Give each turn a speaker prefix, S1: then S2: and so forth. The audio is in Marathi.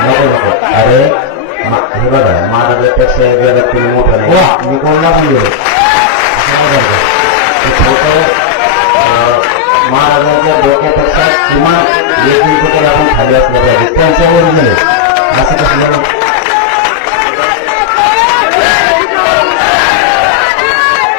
S1: अरे हे बघ महाराजापेक्षा वेगळा किंवा मोठा गोवा मी कोणला भूलो महाराजाच्या डोक्यापेक्षा किमान एक आपण खाली असा इतकी अशा असं